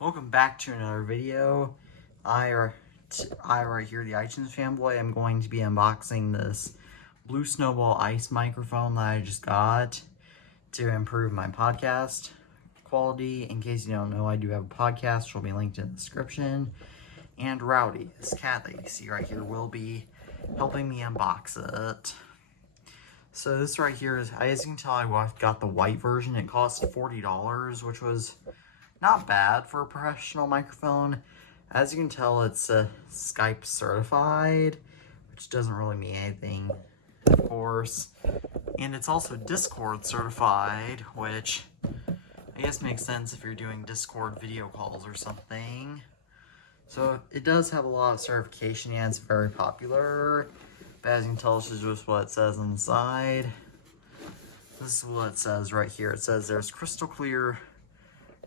Welcome back to another video. I right here, the iTunes fanboy, am going to be unboxing this blue Snowball ice microphone that I just got to improve my podcast quality. In case you don't know, I do have a podcast, which will be linked in the description. And Rowdy, this cat that you see right here, will be helping me unbox it. So this right here is, as you can tell, I got the white version. It cost $40, which was not bad for a professional microphone. As you can tell, it's Skype certified, which doesn't really mean anything, of course. And it's also Discord certified, which I guess makes sense if you're doing Discord video calls or something. So it does have a lot of certification, and it's very popular. But as you can tell, this is just what it says on the side. This is what it says right here. It says there's crystal clear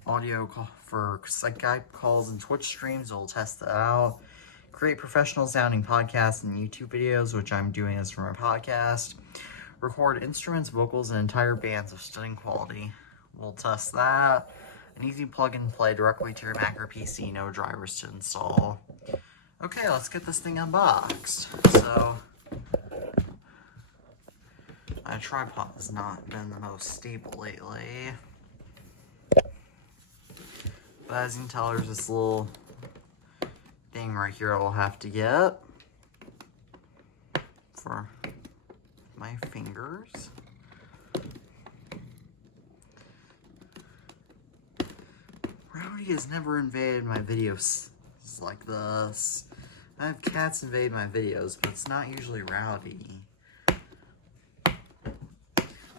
audio for Skype calls and Twitch streams. We'll test it out. Create professional sounding podcasts and YouTube videos, which I'm doing this for my podcast. Record instruments, vocals, and entire bands of stunning quality. We'll test that. An easy plug and play directly to your Mac or PC, no drivers to install. Okay, let's get this thing unboxed. So, my tripod has not been the most stable lately. But as you can tell, there's this little thing right here I will have to get for my fingers. Rowdy has never invaded my videos like this. I have cats invade my videos, but it's not usually Rowdy.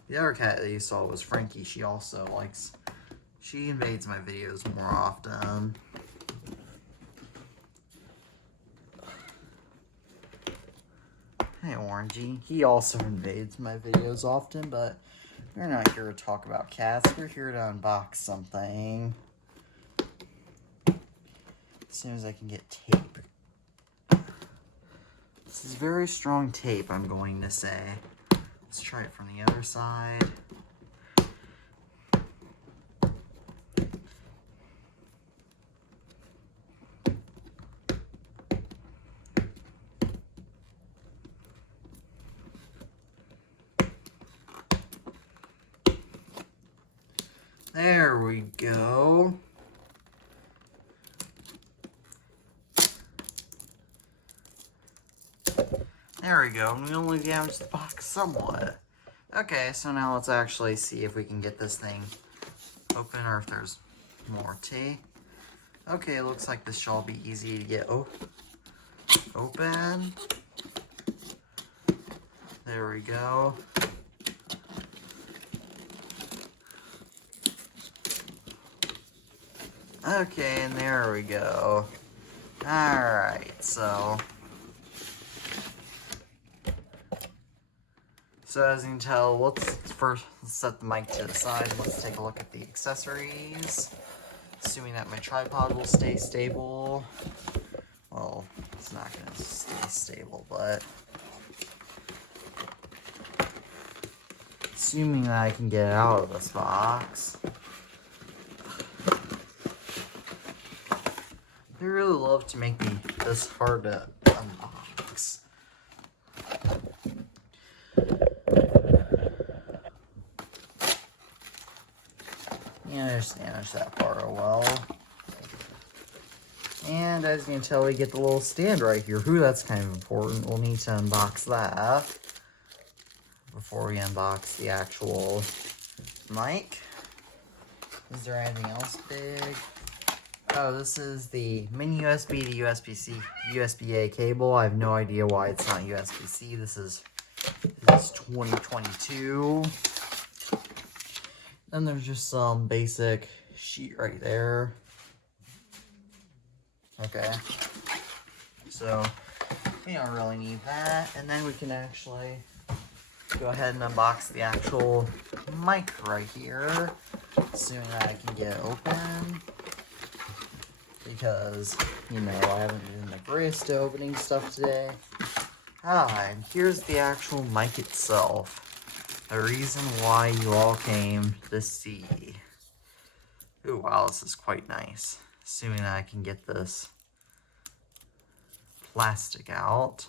The other cat that you saw was Frankie. She invades my videos more often. Hey, Orangey. He also invades my videos often, but we're not here to talk about cats. We're here to unbox something. As soon as I can get tape. This is very strong tape, I'm going to say. Let's try it from the other side. There we go. There we go. We only damaged the box somewhat. Okay, so now let's actually see if we can get this thing open or if there's more tape. Okay, it looks like this shall be easy to get open. There we go. Okay, and there we go. Alright, so as you can tell, let's set the mic to the side. Let's take a look at the accessories. Assuming that my tripod will stay stable. Well, it's not going to stay stable, but assuming that I can get it out of this box. They really love to make me this hard to unbox. Yeah, I just managed that part well. And as you can tell, we get the little stand right here. Ooh, that's kind of important. We'll need to unbox that before we unbox the actual mic. Is there anything else big? Oh, this is the mini USB to USB-C, USB-A cable. I have no idea why it's not USB-C. This is 2022. Then there's just some basic sheet right there. Okay. So, we don't really need that. And then we can actually go ahead and unbox the actual mic right here. Assuming that I can get it open. Because, you know, I haven't been the greatest at opening stuff today. And here's the actual mic itself. The reason why you all came to see. Ooh, wow, this is quite nice. assuming that I can get this plastic out.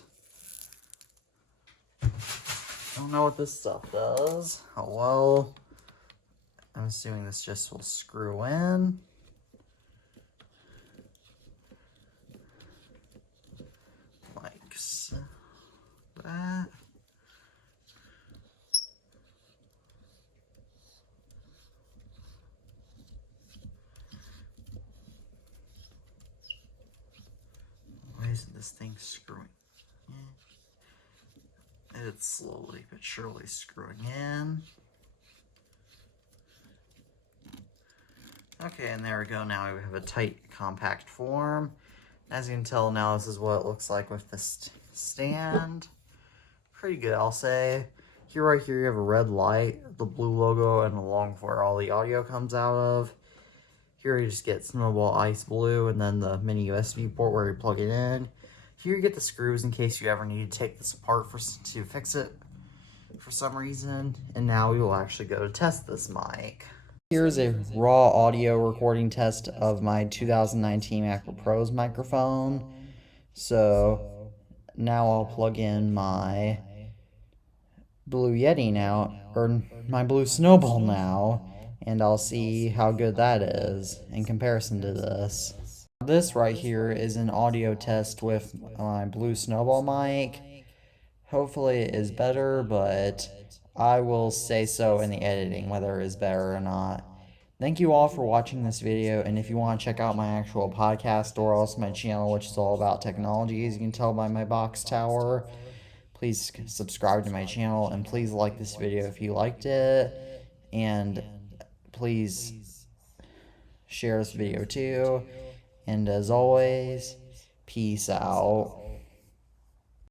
Don't know what this stuff does. Oh well. I'm assuming this just will screw in. Like so. That. Why isn't this thing screwing? It's slowly but surely screwing in. Okay, and there we go. Now we have a tight, compact form. As you can tell now, this is what it looks like with this stand. Pretty good, I'll say. Here, right here, you have a red light, the blue logo, and along where all the audio comes out of. Here you just get Snowball Ice Blue, and then the mini USB port where you plug it in. Here you get the screws in case you ever need to take this apart to fix it for some reason. And now we will actually go to test this mic. Here's a raw audio recording test of my 2019 MacBook Pro's microphone. So now I'll plug in my Blue Yeti now, or my Blue Snowball now, and I'll see how good that is in comparison to this. This right here is an audio test with my Blue Snowball mic. Hopefully it is better, but I will say so in the editing whether it is better or not. Thank you all for watching this video, and if you want to check out my actual podcast or else my channel, which is all about technology, as you can tell by my box tower, please subscribe to my channel, and please like this video if you liked it, and please share this video too, and as always, peace out.